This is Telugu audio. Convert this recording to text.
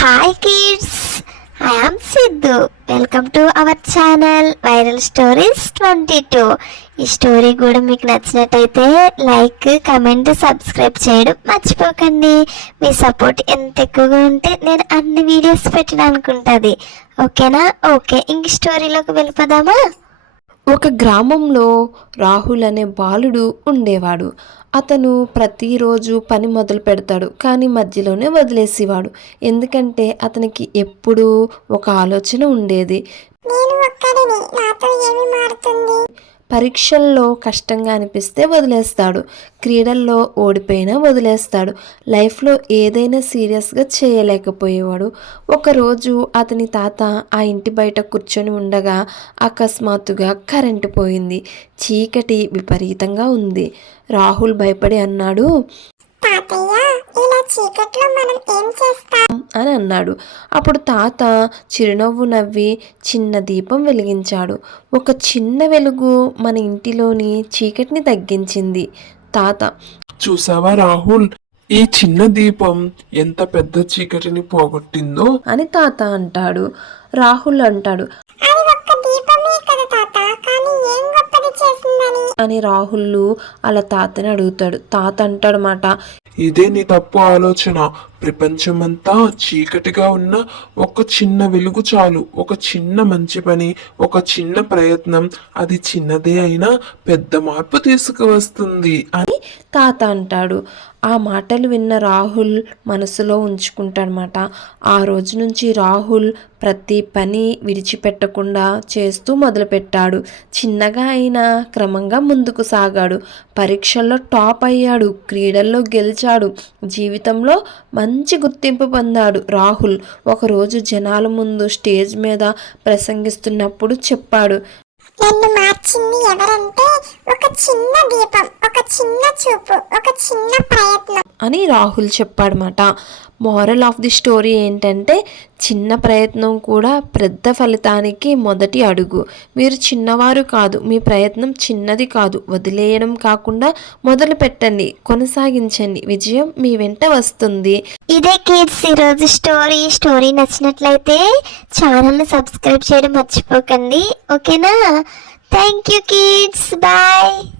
Hi kids I am Siddhu welcome to our channel viral stories twenty two ఈ స్టోరీ కూడా మీకు నచ్చినట్టయితే లైక్ కమెంట్ సబ్స్క్రైబ్ చేయడం మర్చిపోకండి. మీ సపోర్ట్ ఎంత ఎక్కువగా ఉంటే నేను అన్ని వీడియోస్ పెట్టడానికి ఉంటుంది ఓకేనా ఓకే ఇంక స్టోరీలోకి వెళ్ళిపోదామా? ఒక గ్రామంలో రాహుల్ అనే బాలుడు ఉండేవాడు. అతను ప్రతిరోజు పని మొదలు పెడతాడు కానీ మధ్యలోనే వదిలేసేవాడు. ఎందుకంటే అతనికి ఎప్పుడూ ఒక ఆలోచన ఉండేది. నేను ఒక్కడిని. పరీక్షల్లో కష్టంగా అనిపిస్తే వదిలేస్తాడు. క్రీడల్లో ఓడిపోయినా వదిలేస్తాడు. లైఫ్లో ఏదైనా సీరియస్గా చేయలేకపోయేవాడు. ఒకరోజు అతని తాత ఆ ఇంటి బయట కూర్చొని ఉండగా అకస్మాత్తుగా కరెంటు పోయింది. చీకటి విపరీతంగా ఉంది. రాహుల్ భయపడి అన్నాడు చీకట్లో మనం ఏం చేస్తాం? అని అన్నాడు. అప్పుడు తాత చిరునవ్వు నవ్వి చిన్న దీపం వెలిగించాడు. ఒక చిన్న వెలుగు మన ఇంటిలోని చీకటిని తగ్గించింది. తాత చూసావా రాహుల్? ఈ చిన్న దీపం ఎంత పెద్ద చీకటిని పోగొట్టిందో? అని తాత అంటాడు. రాహుల్ అంటాడు అని రాహుల్ అలా తాతని అడుగుతాడు. తాత అంటాడు మాట ఇదే నీ తప్పు ఆలోచన. ప్రపంచమంతా చీకటిగా ఉన్న ఒక చిన్న వెలుగు చాలు. ఒక చిన్న మంచి పని ఒక చిన్న ప్రయత్నం అది చిన్నదే అయినా పెద్ద మార్పు తీసుకువస్తుంది అని తాత అంటాడు. ఆ మాటలు విన్న రాహుల్ మనసులో ఉంచుకుంటాడనమాట ఆ రోజు నుంచి రాహుల్ ప్రతి పని విడిచిపెట్టకుండా చేస్తూ మొదలుపెట్టాడు. చిన్నగా అయినా క్రమంగా ముందుకు సాగాడు. పరీక్షల్లో టాప్ అయ్యాడు. క్రీడల్లో గెలిచాడు. జీవితంలో మంచి గుర్తింపు పొందాడు రాహుల్. ఒకరోజు జనాల ముందు స్టేజ్ మీద ప్రసంగిస్తున్నప్పుడు చెప్పాడు. నన్ను మార్చింది ఎవరంటే ఒక చిన్న దీపం ఒక చిన్న చూపు ఒక చిన్న ప్రయత్నం అని రాహుల్ చెప్పాడనమాట మోరల్ ఆఫ్ ది స్టోరీ ఏంటంటే చిన్న ప్రయత్నం కూడా పెద్ద ఫలితానికి మొదటి అడుగు. మీరు చిన్నవారు కాదు మీ ప్రయత్నం చిన్నది కాదు. వదిలేయడం కాకుండా మొదలు పెట్టండి కొనసాగించండి. విజయం మీ వెంట వస్తుంది. ఇదే కిడ్స్ ఈరోజు స్టోరీ. స్టోరీ నచ్చినట్లయితే ఛానల్ని సబ్స్క్రైబ్ చేయడం మర్చిపోకండి. ఓకేనా? Thank you kids bye.